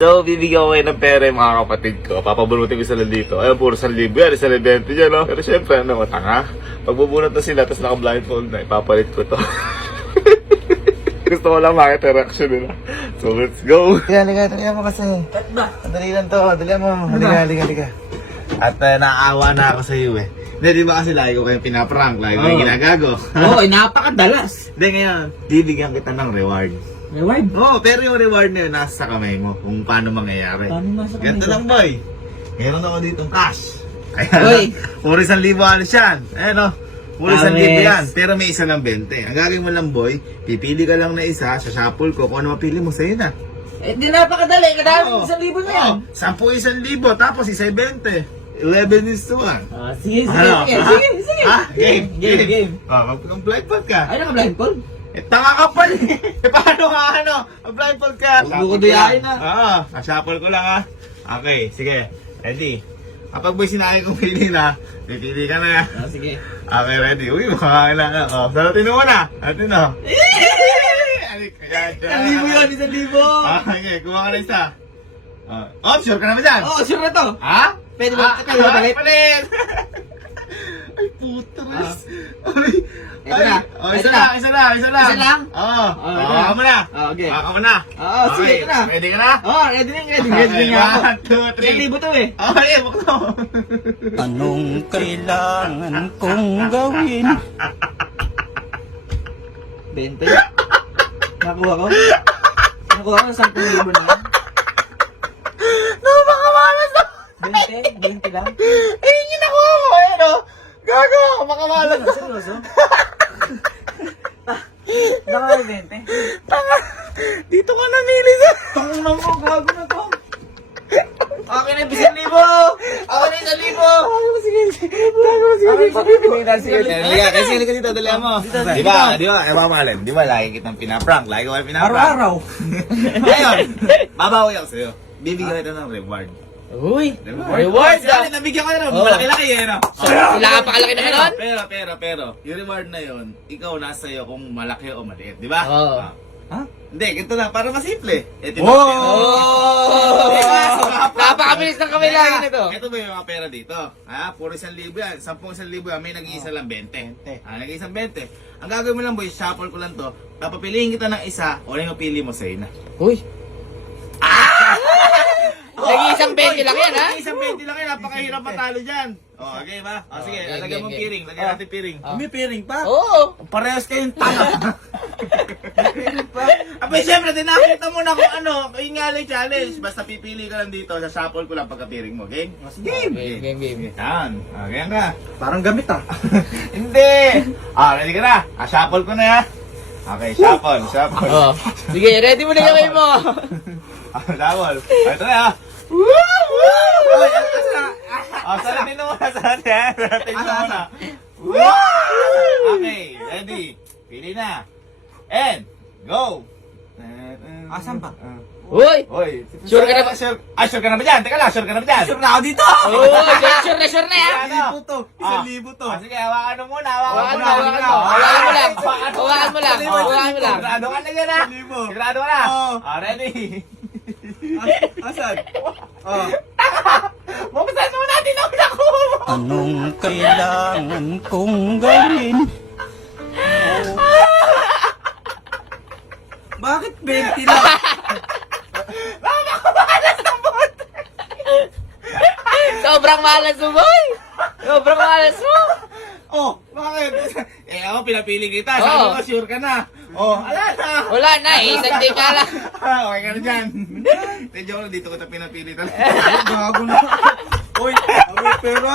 So, bibigyan ko kayo ng pera yung mga kapatid ko. Papabunutin ko sila dito. Ayun, puro 1,000 yan, 1,020 dyan, no? Pero syempre, ano, matanga. Pagbubunot na sila, tapos naka-blindfold na, ipapalit ko to. Gusto ko lang makita reaction nila. So, let's go! Halika mo kasi. Dali lang to, dali mo. Halika. At nakaawa na ako sa iyo eh. Hindi, di ba kasi lagi ko kayong pinaprank, lagi ko kayong ginagago. Oo, napakadalas. Hindi, ngayon, bibigyan kita ng reward. Reward? Oo, pero yung reward na yun, nasa sa kamay mo, kung paano mangyayari. Paano nasa kamay Ganito ko? lang, boy. Meron ako ditong cash. Kaya, Uy! puro 1,000 alis yan. Ayan o, puro 1,000 Ames. yan. Pero may isa lang 20. Ang gagawin mo lang, boy, pipili ka lang na isa, sa shuffle ko, kung ano mapili mo, sa'yo na. Eh, di napakadali. Kadami, Oo. 1,000 na yan. 10 1,000, tapos isa 20. 11 is to 1. Sige. Ano? Sige. Ah, game. Game. Mag-blindfold ka. Ay, naka-blindfold? Eh, tanga ka pa eh. Paano ka ano? Mag-blindfold ka. Huwag mo ko duyain, ah. Oo, shuffle ko lang ah. Okay, sige. Ready? Kapag boy sinabi kong pili na, pipili ka na. Sige. Okay, ready? Uy, makakailangan. Oh, sarapin mo na. Atin o. Yun, 1,000. Okay, kuha ka na isa. Oh, sure ka na ba dyan? Oo, sure na to. Ha? Pwede ba palit? Palit! Ay, putas. Ay, Ito na. Oh, Ito isa na. lang. Isa lang? Oo. ito na. Hawakan mo na. Okay. Hawakan mo na. Oo, sige, ito na. Ready ka na? Oo, ready na nga ako. 1, 2, 3. 1,000 to eh. Okay, bukto. Anong kailangan kong gawin? 20. Nakuha ko? Nakuha ko ng 10,000 na yan. Napakamalas na. 20 lang. Hindi na ko. Ayan o. Gago, makamalas na. Seryoso? Nakaka 20. Tanga. Dito ka namili sa... Tangang na mo, gago na to. Akin na 1,000. Akin na 1,000. Sige dito, dali mo. Di ba, mamahalin. Di ba, lagi kitang pinaprank. Lagi ko kayo pinaprank. Araw-araw. Ngayon, babawi ako sa'yo. Bibigyan kita ng reward. Uy, Reward! Kasi nabigyan ko na rin. Malaki-laki eh, no? Napakalaki naman nun? Pero, yung reward na yun, ikaw nasa iyo kung malaki o maliit, di ba? Oo. Ah. Ha? Hindi, ganito lang, para masimple. Oh! Napakabilis ng kami lagi nito. Ito ba yung mga pera dito? Ha? Puro 1,000 yan. 10 1,000 yan. May nag-iisa lang 20. Nag-iisang 20. Ang gagawin mo lang boy, shuffle ko lang to. Papapiliin kita ng isa, o ano yung pili mo sa'yo na. Uy. Nag-iisang 20 lang yan, ha? Nag-iisang 20 lang yan. Napakahirap matalo dyan. Okay ba? Sige, game, lagyan mo game. piring. Lagyan natin piring. May piring pa? Oo. Parehas kayong tanga. Abay, syempre, tinakita mo na kung ano, yung nga lang challenge. Basta pipili ka lang dito, sa shuffle ko lang pagka-piring mo, game? Game. Yan. Ganyan ka. Parang gamit, ah. Hindi! Ready ka na? Shuffle ko na ya. Okay, shuffle. Oo. Sige, ready mo na yung game mo. Shuffle. Ito na ya. Saratin mo muna, saratin mo muna. Okay, ready. Pili na. And, go! Asan ba? Uy! Hoy, Sure ka na ba? Sure ka na ba dyan? Teka lang, sure ka na ba dyan? Sure na ako dito! Oo, sure na yan! 1,000 to. 1,000 to. Sige, hawakan mo muna. Hawakan mo lang. Sigurado ka na yan ha? Sigurado ka na? Ready? Asan? Buksan mo natin ang nakuha mo. Anong kailangan kong gawin? Bakit 20 lang? Sobrang malas mo, boy! Sobrang malas mo! Oh, bakit? Ako pinapili kita. Sabi ko sure ka na. Ala na. Wala na, isang day ka lang. Okay ka na dyan. Medyo dito ko ito pinapili talaga. Gago na. Uy, pero